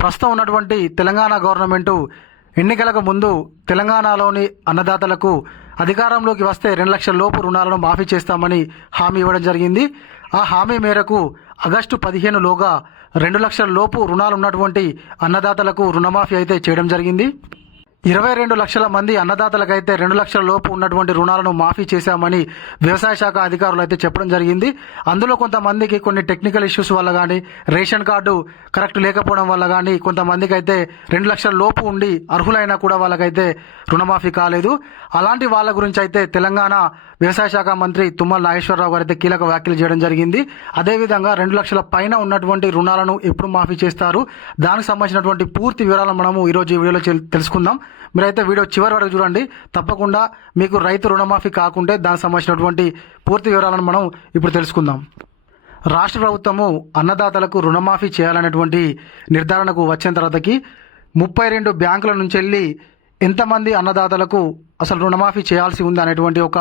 ప్రస్తుతం ఉన్నటువంటి తెలంగాణ గవర్నమెంటు ఎన్నికలకు ముందు తెలంగాణలోని అన్నదాతలకు అధికారంలోకి వస్తే రెండు లక్షల లోపు రుణాలను మాఫీ చేస్తామని హామీ ఇవ్వడం జరిగింది. ఆ హామీ మేరకు ఆగస్టు పదిహేనులోగా రెండు లక్షల లోపు రుణాలు ఉన్నటువంటి అన్నదాతలకు రుణమాఫీ అయితే చేయడం జరిగింది. ఇరవై రెండు లక్షల మంది అన్నదాతలకైతే రెండు లక్షల లోపు ఉన్నటువంటి రుణాలను మాఫీ చేశామని వ్యవసాయ శాఖ అధికారులు అయితే చెప్పడం జరిగింది. అందులో కొంతమందికి కొన్ని టెక్నికల్ ఇష్యూస్ వల్ల కానీ రేషన్ కార్డు కరెక్ట్ లేకపోవడం వల్ల కానీ కొంతమందికి అయితే రెండు లక్షల లోపు ఉండి అర్హులైనా కూడా వాళ్ళకైతే రుణమాఫీ కాలేదు. అలాంటి వాళ్ళ గురించి అయితే తెలంగాణ వ్యవసాయ శాఖ మంత్రి తుమ్మల నాగేశ్వరరావు గారు అయితే కీలక వ్యాఖ్యలు చేయడం జరిగింది. అదేవిధంగా రెండు లక్షల పైన ఉన్నటువంటి రుణాలను ఎప్పుడు మాఫీ చేస్తారు? దానికి సంబంధించినటువంటి పూర్తి వివరాలను మనము ఈరోజు వీడియోలో తెలుసుకుందాం. మీరైతే వీడియో చివరి వరకు చూడండి. తప్పకుండా మీకు రైతు రుణమాఫీ కాకుంటే దానికి సంబంధించినటువంటి పూర్తి వివరాలను మనం ఇప్పుడు తెలుసుకుందాం. రాష్ట్ర ప్రభుత్వము అన్నదాతలకు రుణమాఫీ చేయాలనేటువంటి నిర్ధారణకు వచ్చిన తర్వాతకి ముప్పై రెండు బ్యాంకుల నుంచి వెళ్ళి ఎంతమంది అన్నదాతలకు అసలు రుణమాఫీ చేయాల్సి ఉంది అనేటువంటి ఒక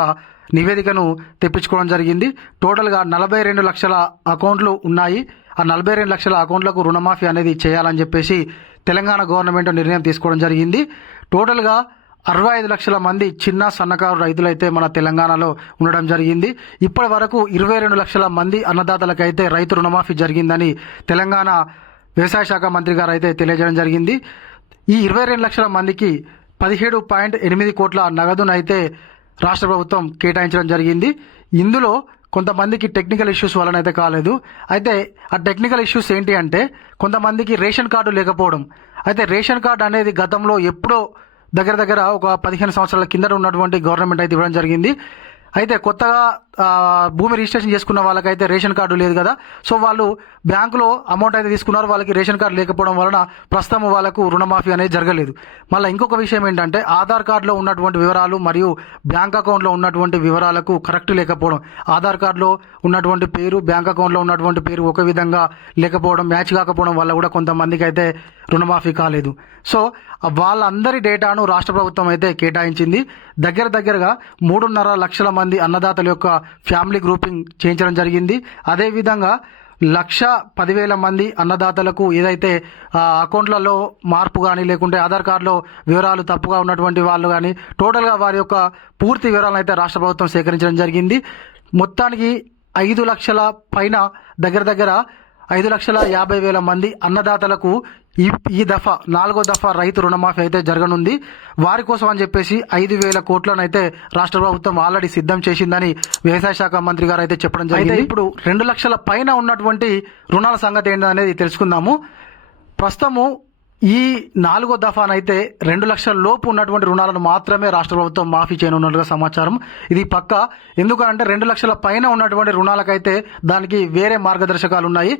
నివేదికను తెప్పించుకోవడం జరిగింది. టోటల్గా నలభై రెండు లక్షల అకౌంట్లు ఉన్నాయి. ఆ నలభై రెండు లక్షల అకౌంట్లకు రుణమాఫీ అనేది చేయాలని చెప్పేసి తెలంగాణ గవర్నమెంట్ నిర్ణయం తీసుకోవడం జరిగింది. టోటల్గా అరవై ఐదు లక్షల మంది చిన్న సన్నకారు రైతులైతే మన తెలంగాణలో ఉండడం జరిగింది. ఇప్పటి వరకు ఇరవై రెండు లక్షల మంది అన్నదాతలకైతే రైతు రుణమాఫీ జరిగిందని తెలంగాణ వ్యవసాయ శాఖ మంత్రి గారు అయితే తెలియజేయడం జరిగింది. ఈ ఇరవై రెండు లక్షల మందికి పదిహేడు పాయింట్ ఎనిమిది కోట్ల నగదునైతే రాష్ట్ర ప్రభుత్వం కేటాయించడం జరిగింది. ఇందులో కొంతమందికి టెక్నికల్ ఇష్యూస్ వలన అయితే కాలేదు. అయితే ఆ టెక్నికల్ ఇష్యూస్ ఏంటి అంటే కొంతమందికి రేషన్ కార్డు లేకపోవడం. అయితే రేషన్ కార్డు అనేది గతంలో ఎప్పుడో దగ్గర దగ్గర ఒక పదిహేను సంవత్సరాల కిందట ఉన్నటువంటి గవర్నమెంట్ అయితే ఇవ్వడం జరిగింది. అయితే కొత్తగా భూమి రిజిస్ట్రేషన్ చేసుకున్న వాళ్ళకైతే రేషన్ కార్డు లేదు కదా. సో వాళ్ళు బ్యాంకులో అమౌంట్ అయితే తీసుకున్నారు వాళ్ళకి రేషన్ కార్డు లేకపోవడం వలన ప్రస్తుతం వాళ్ళకు రుణమాఫీ అనేది జరగలేదు. మళ్ళీ ఇంకొక విషయం ఏంటంటే ఆధార్ కార్డులో ఉన్నటువంటి వివరాలు మరియు బ్యాంక్ అకౌంట్లో ఉన్నటువంటి వివరాలకు కరెక్ట్ లేకపోవడం ఆధార్ కార్డులో ఉన్నటువంటి పేరు బ్యాంక్ అకౌంట్లో ఉన్నటువంటి పేరు ఒక విధంగా లేకపోవడం మ్యాచ్ కాకపోవడం వల్ల కూడా కొంతమందికి అయితే రుణమాఫీ కాలేదు. సో వాళ్ళందరి డేటాను రాష్ట్ర ప్రభుత్వం అయితే కేటాయించింది. దగ్గర దగ్గరగా మూడున్నర లక్షల మంది అన్నదాతల యొక్క ఫ్యామిలీ గ్రూపింగ్ చేయించడం జరిగింది. అదేవిధంగా లక్ష పదివేల మంది అన్నదాతలకు ఏదైతే అకౌంట్లలో మార్పు కానీ లేకుంటే ఆధార్ కార్డులో వివరాలు తప్పుగా ఉన్నటువంటి వాళ్ళు కానీ టోటల్గా వారి యొక్క పూర్తి వివరాలను అయితే రాష్ట్ర ప్రభుత్వం సేకరించడం జరిగింది. మొత్తానికి ఐదు లక్షల పైన దగ్గర దగ్గర ఐదు లక్షల యాభై వేల మంది అన్నదాతలకు ఈ ఈ దఫా నాలుగో దఫా రైతు రుణమాఫీ అయితే జరగనుంది. వారి కోసం అని చెప్పేసి ఐదు వేల కోట్లను అయితే రాష్ట్ర ప్రభుత్వం ఆల్రెడీ సిద్ధం చేసిందని వ్యవసాయ శాఖ మంత్రి గారు అయితే చెప్పడం జరిగింది. ఇప్పుడు రెండు లక్షల పైన ఉన్నటువంటి రుణాల సంగతి ఏంటనేది తెలుసుకుందాము. ప్రస్తుతము ఈ నాలుగో దఫానైతే రెండు లక్షల లోపు ఉన్నటువంటి రుణాలను మాత్రమే రాష్ట్ర ప్రభుత్వం మాఫీ చేయనున్నట్టుగా సమాచారం. ఇది పక్క. ఎందుకంటే రెండు లక్షల పైన ఉన్నటువంటి రుణాలకైతే దానికి వేరే మార్గదర్శకాలు ఉన్నాయి.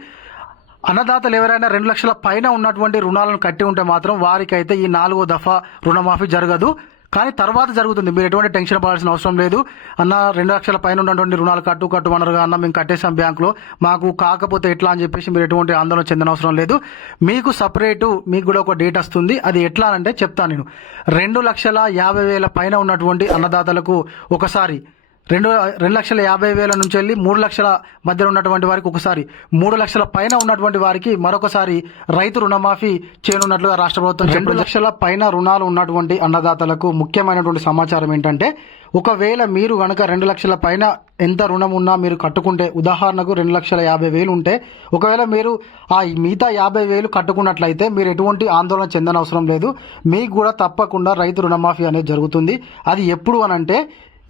అన్నదాతలు ఎవరైనా రెండు లక్షల పైన ఉన్నటువంటి రుణాలను కట్టి ఉంటే మాత్రం వారికైతే ఈ నాలుగో దఫా రుణమాఫీ జరగదు. కానీ తర్వాత జరుగుతుంది. మీరు ఎటువంటి టెన్షన్ పడాల్సిన అవసరం లేదు. అన్న రెండు లక్షల పైన ఉన్నటువంటి రుణాలు కట్టు కట్టుమన్నారుగా అన్న మేము కట్టేసాం బ్యాంకులో. మాకు కాకపోతే ఎట్లా అని చెప్పేసి మీరు ఎటువంటి ఆందోళన చెందిన అవసరం లేదు. మీకు సపరేటు మీకు కూడా ఒక డేట్ వస్తుంది. అది ఎట్లా అంటే చెప్తాను నేను. రెండు లక్షల యాభై వేల పైన ఉన్నటువంటి అన్నదాతలకు ఒకసారి రెండు రెండు లక్షల యాభై వేల నుంచి వెళ్ళి మూడు లక్షల మధ్యలో ఉన్నటువంటి వారికి ఒకసారి మూడు లక్షల పైన ఉన్నటువంటి వారికి మరొకసారి రైతు రుణమాఫీ చేయనున్నట్లుగా రాష్ట్ర ప్రభుత్వం రెండు లక్షల పైన రుణాలు ఉన్నటువంటి అన్నదాతలకు ముఖ్యమైనటువంటి సమాచారం ఏంటంటే ఒకవేళ మీరు గనక రెండు లక్షల పైన ఎంత రుణం ఉన్నా మీరు కట్టుకుంటే ఉదాహరణకు రెండు లక్షల యాభై వేలు ఉంటే ఒకవేళ మీరు ఆ మిగతా యాభై వేలు కట్టుకున్నట్లయితే మీరు ఎటువంటి ఆందోళన చెందనవసరం లేదు. మీకు కూడా తప్పకుండా రైతు రుణమాఫీ అనేది జరుగుతుంది. అది ఎప్పుడు అనంటే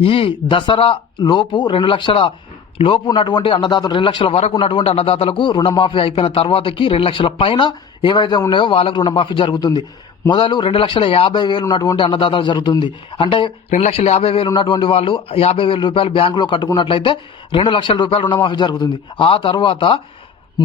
ఈ దసరా లోపు రెండు లక్షల లోపు ఉన్నటువంటి అన్నదాతలు రెండు లక్షల వరకు ఉన్నటువంటి అన్నదాతలకు రుణమాఫీ అయిపోయిన తర్వాతకి రెండు లక్షల పైన ఏవైతే ఉన్నాయో వాళ్ళకు రుణమాఫీ జరుగుతుంది. మొదలు రెండు లక్షల యాభై వేలు ఉన్నటువంటి అన్నదాతలు జరుగుతుంది. అంటే రెండు లక్షల యాభై వేలు ఉన్నటువంటి వాళ్ళు యాభై వేల రూపాయలు బ్యాంకులో కట్టుకున్నట్లయితే రెండు లక్షల రూపాయలు రుణమాఫీ జరుగుతుంది. ఆ తర్వాత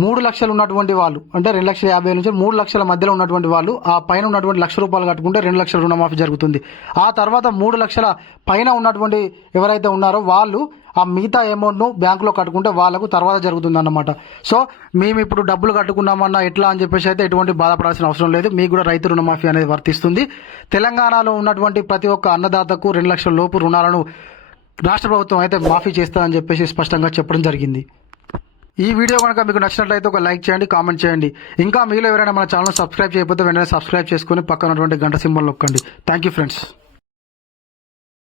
మూడు లక్షలు ఉన్నటువంటి వాళ్ళు అంటే రెండు లక్షల యాభై నుంచి మూడు లక్షల మధ్యలో ఉన్నటువంటి వాళ్ళు ఆ పైన ఉన్నటువంటి లక్ష రూపాయలు కట్టుకుంటే రెండు లక్షల రుణమాఫీ జరుగుతుంది. ఆ తర్వాత మూడు లక్షల పైన ఉన్నటువంటి ఎవరైతే ఉన్నారో వాళ్ళు ఆ మిగతా అమౌంట్ను బ్యాంకులో కట్టుకుంటే వాళ్ళకు తర్వాత జరుగుతుంది అన్నమాట సో మేము ఇప్పుడు డబ్బులు కట్టుకున్నామన్నా ఎట్లా అని చెప్పేసి అయితే ఎటువంటి బాధపడాల్సిన అవసరం లేదు. మీకు కూడా రైతు రుణమాఫీ అనేది వర్తిస్తుంది. తెలంగాణలో ఉన్నటువంటి ప్రతి ఒక్క అన్నదాతకు రెండు లక్షల లోపు రుణాలను రాష్ట్ర ప్రభుత్వం అయితే మాఫీ చేస్తామని చెప్పేసి స్పష్టంగా చెప్పడం జరిగింది. ఈ వీడియో కనుక మీకు నచ్చినట్లయితే ఒక లైక్ చేయండి కామెంట్ చేయండి. ఇంకా మీలో ఎవరైనా మన ఛానల్ సబ్స్క్రైబ్ చేయకపోతే వెంటనే సబ్స్క్రైబ్ చేసుకుని పక్కనటువంటి గంట సింబల్ నొక్కండి. Thank you friends